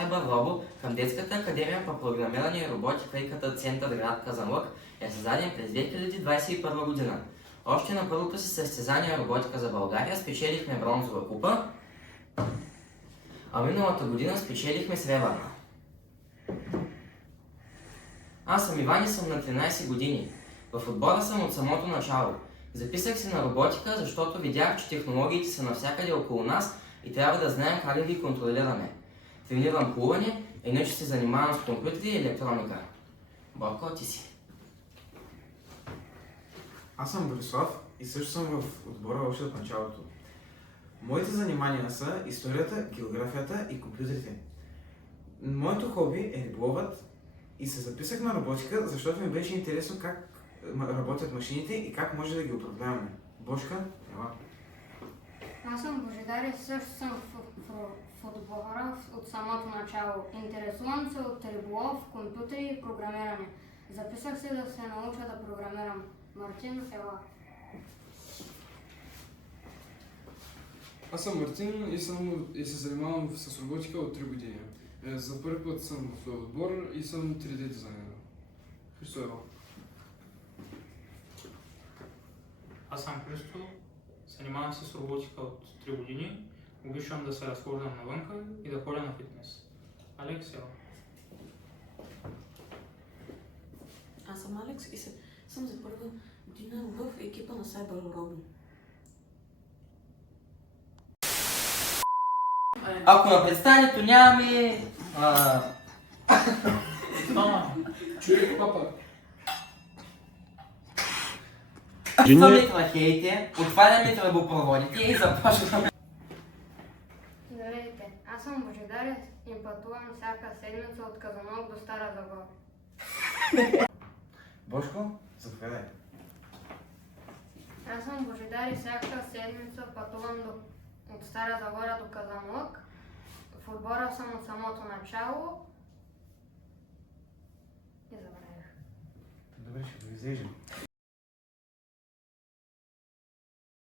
Cyber Robo към Детската академия по програмиране и роботика и като център град Казанлък е създаден през 2021 година. Още на първото си състезание роботика за България спечелихме бронзова купа, а миналата година спечелихме сребърна. Аз съм Иван и съм на 13 години. В отбора съм от самото начало. Записах се на роботика, защото видях, че технологиите са навсякъде около нас и трябва да знаем как да ги контролираме. Тренирам плуване, иначе се занимавам с компютри и електроника. Борко, ти си. Аз съм Борислав и също съм в отбора още от началото. Моите занимания са историята, географията и компютрите. Моето хоби е риболовът и се записах на роботика, защото ми беше интересно как работят машините и как може да ги управляваме. Бошка, ела. Аз съм Божидар и също съм в отбора от самото начало. Интересувам се от риболов, компютри и програмиране. Записах се да се науча да програмирам. Мартин, ела. Аз съм Мартин и се занимавам с роботика от 3 години. За първи път съм в този отбор и съм 3D дизайнер. Христо, ела. Аз съм Христо, занимавам се с роботика от 3 години, обичам да се разхождам навънка и да ходя на фитнес. Алекс, ела. Аз съм Алекс и съм за първа година в екипа на Cyber Robo. Ако на представянето нямаме... Човек, папа! Отваряме трахеите, отваряме тръбопроводите и започваме. Здравейте, аз съм Божидар и пътувам всяка седмица от Казанлък до Стара Загора. Бошко, заповядай. Аз съм Божидар и всяка седмица пътувам от Стара Загора до Казанлък. В отбора съм от самото начало и забравях. Добре, ще го изрежем.